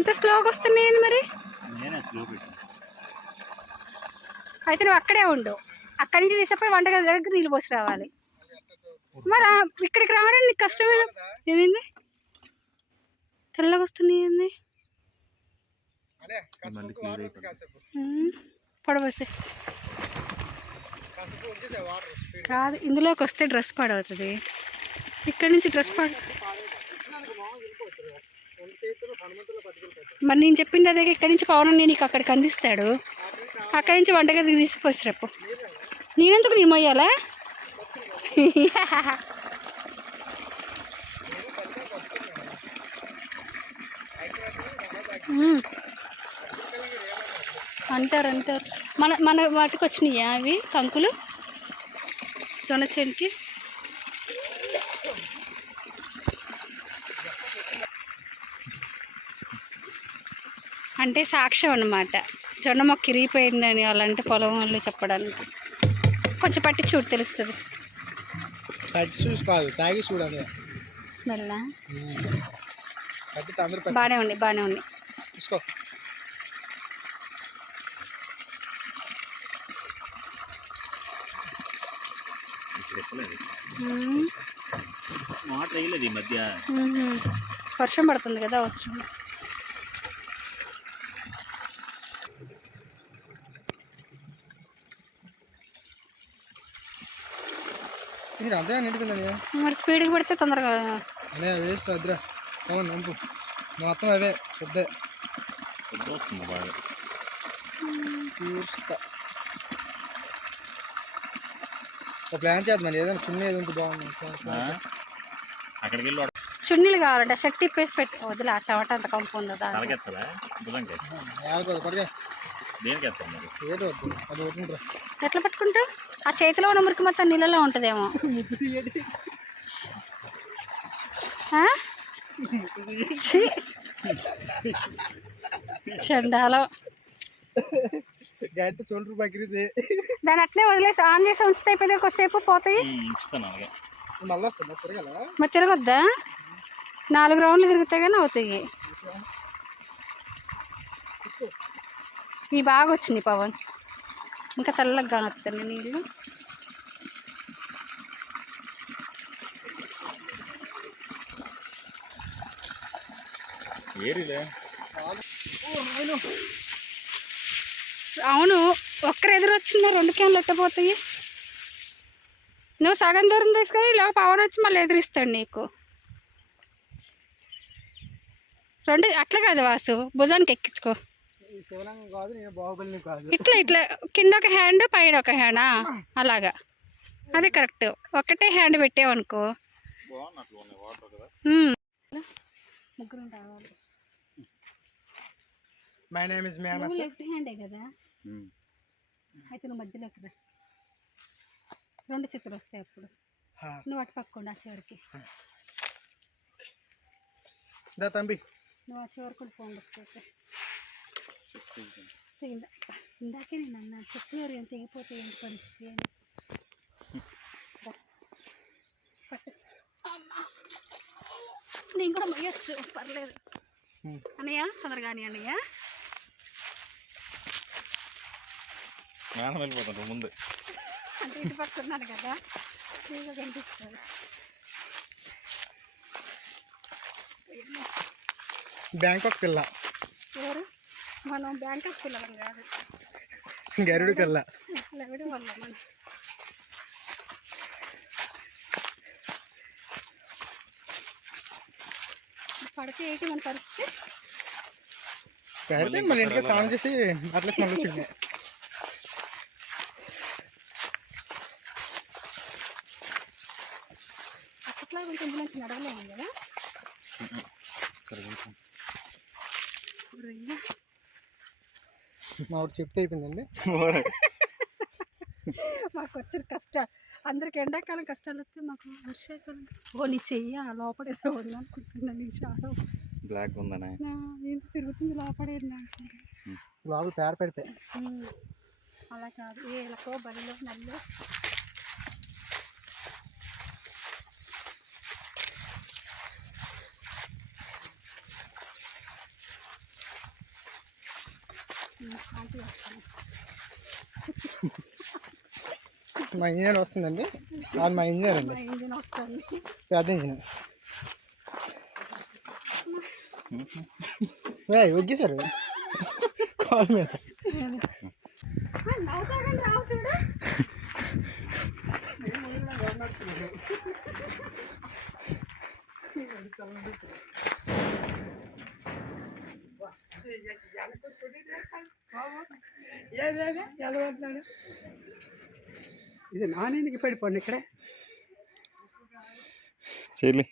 ఇంత స్లోగా వస్తున్నాయి మరి? అయితే నువ్వు అక్కడే ఉండు. అక్కడి నుంచి తీసుకుపోయి వంటగది దగ్గర నీళ్ళు పోసి రావాలి. మరి ఇక్కడికి రావడం నీకు కష్టమే ఏమైంది? తెల్లగా వస్తున్నాయి పడవసి కాదు ఇందులోకి వస్తే డ్రెస్ పాడవుతుంది. ఇక్కడి నుంచి డ్రెస్ పాడు. మరి నేను చెప్పింది దగ్గర ఇక్కడి నుంచి పవన్ నేను నీకు అక్కడికి అందిస్తాడు. అక్కడి నుంచి వంటగదికి తీసుకొచ్చి రేపు. నేనెందుకు నేను మొయ్యాలా? అంటారు అంటారు. మన మన వాటికి వచ్చినాయా అవి కంకులు? జొన్న చేనుకి అంటే సాక్ష్యం అన్నమాట. జొన్న మొక్క ఇరిగిపోయిందని అలాంటి పొలం వాళ్ళు చెప్పడానికి. కొంచెం పట్టి చూడు తెలుస్తుంది. తాగి చూడాలి బాగానే ఉంది బాగానే ఉంది. తీసుకో. ఇప్పుడు ఎక్కలేదు మ్మ్. వాటర్ వేయలేదు ఈ మధ్య. మ్మ్. వర్షం పడుతుంది కదా అవసరం. ఇది అంతే నిండుకుందని మరి స్పీడ్కి పడితే తొందరగా అదే వేస్ట్ వద్దురా అవును నంపు. మొత్తం అవే పెద్ద. పెద్ద వస్తుంది బాగా చూస్తా. ఒక ప్లాన్ చేద్దాం ఏదైనా చిన్న ఏది ఉంటే బాగుంది? అక్కడికి వెళ్ళి చున్నీలు కావాలంటే శక్తి పేసి పెట్టి వదిలే ఆ చెవట అంత కంపు ఉందో అది ఎట్లా పట్టుకుంటావు? ఆ చేతిలో ఉన్న మురికి మొత్తం నీళ్ళలో ఉంటుందేమో. చండాలం. బక్రీసి దాన్ని అట్లే వదిలేసి ఆన్ చేసి ఉంచితే అయిపోయింది కొద్దిసేపు పోతాయి? మరి తిరగొద్దా? నాలుగు రౌండ్లు తిరిగితే కానీ అవుతాయి. ఈ బాగా వచ్చినాయి పవన్. ఇంకా తెల్లగా కానొస్తాయి నీళ్ళు. అవును ఒక్కరు ఎదురు వచ్చిందా? రెండు క్యాన్లు ఎట్టపోతాయి నువ్వు సగం దూరం తీసుకొని ఇలా పవన్ వచ్చి మళ్ళీ ఎదురిస్తాడు నీకు. రెండు అట్లా కాదు వాసు భుజానికి ఎక్కించుకో. శివలింగం కాదు నేను బాహుబలిని కాదు. ఇట్లా ఇట్లా కింద ఒక హ్యాండ్ పైన ఒక హ్యాండా అలాగా. అదే కరెక్ట్ ఒకటే హ్యాండ్ పెట్టావనుకో. బాగున్నట్లు ఉన్నాయి వాటర్ కదా. ఉమ్. ముగ్గురు రావాలి మై నేమ్ ఇస్ మ్యాన్ నువ్వు లెఫ్ట్ హ్యాండే కదా. అయితే నువ్వు మధ్యలోకి రా రెండు చిత్తులు వస్తాయి అప్పుడు. నువ్వు అటు పక్కుండా ఆ చివరికి. దా తంబి. నువ్వు ఆ చివరికి ఫోన్ వస్తే ఇందా ఇందాకే నేను అన్నాను చెప్తున్నారు ఏం తెగిపోతే ఏంటి పరిస్థితి అని దా. పట్టు అమ్మా. నేను కూడా మొయ్యొచ్చు పర్లేదు Hmm. అన్నయ్య తొందరగా అని అన్నయ్య మేడం వెళ్ళిపోతాను ముందు అంటే ఇటు పక్క ఉన్నాను కదా ఫ్రీగా కనిపిస్తుంది బ్యాంకాక్ పిల్ల ఎవరు మనం బ్యాంకాక్ పిల్లలం కాదు. గరుడు పిల్ల లెవెడు వల్ల మనం. పడితే ఏంటి మన పరిస్థితి? అయితే మన ఇంటికి స్నానం చేసి అట్లా స్మెల్ వచ్చింది అప్పట్లో కొంచెం నుంచి నడవలేము కదా. మా ఊరు చెప్తే అయిపోయిందండి. మాకు వచ్చిన కష్టాలు అందరికి ఎండాకాలం కష్టాలు వస్తే మాకు వర్షాకాలం. ఓ నీ చెయ్య లోపడేదో ఉంది అనుకుంటున్నాను నీ షాడో బ్లాక్ ఉందనే. తిరుగుతుంది లోపడేది లోపల పేర పెడితే. అలా కాదు. ఏ ఎలకో బలిలో నల్లు. మా ఇంజనీర్ వస్తుందండి. అది మా ఇంజనీర్ అండి. ఇంజిన్ పెద్ద ఇంజనీర్. ఏ ఒగ్గేశారు కాల్ మీద. ఇది నానేనికి పడిపోండి ఇక్కడే. చెల్లి